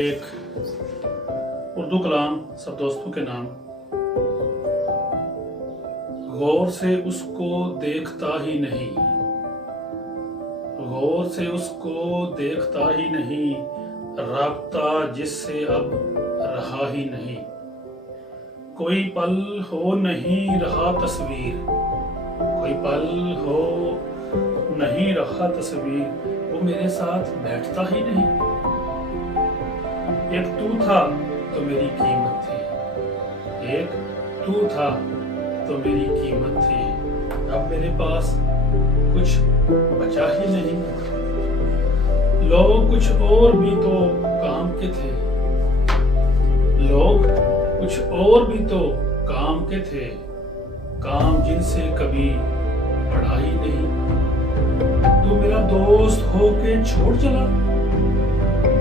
ایک اردو کلام سب دوستوں کے نام۔ غور سے اس کو دیکھتا ہی نہیں، غور سے اس کو دیکھتا ہی نہیں، رابطہ جس سے اب رہا ہی نہیں۔ کوئی پل ہو نہیں رہا تصویر، کوئی پل ہو نہیں رہا تصویر، وہ میرے ساتھ بیٹھتا ہی نہیں۔ ایک تو تھا تو میری قیمت تھی، ایک تو تھا تو میری قیمت تھی، اب میرے پاس کچھ بچا ہی نہیں۔ لوگ کچھ اور بھی تو کام کے تھے، لوگ کچھ اور بھی تو کام کے تھے، کام جن سے کبھی پڑھا ہی نہیں۔ تو میرا دوست ہو کے چھوڑ چلا،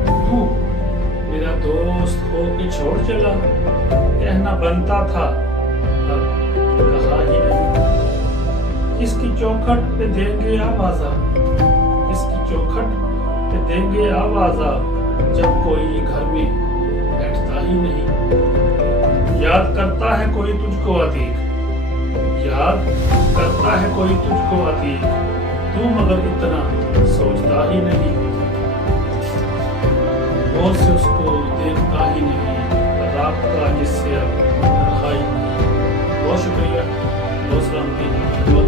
تو میرا دوست ہو کے چھوڑ چلا، کہنا بنتا تھا اب کہا ہی نہیں۔ کس کی چوکھٹ پہ دیں گے آوازہ، کس کی چوکھٹ پہ دیں گے آوازہ، جب کوئی گھر میں بیٹھتا ہی نہیں۔ یاد کرتا ہے کوئی تجھ کو عتیق، یاد کرتا ہے کوئی تجھ کو عتیق، تو مگر اتنا سوچتا ہی نہیں۔ غور سے اس کو دیکھتا ہی نہیں، رابطہ جس سے اب رہا ہی نہیں۔ بہت شکریہ، بہت سلامتی، بہت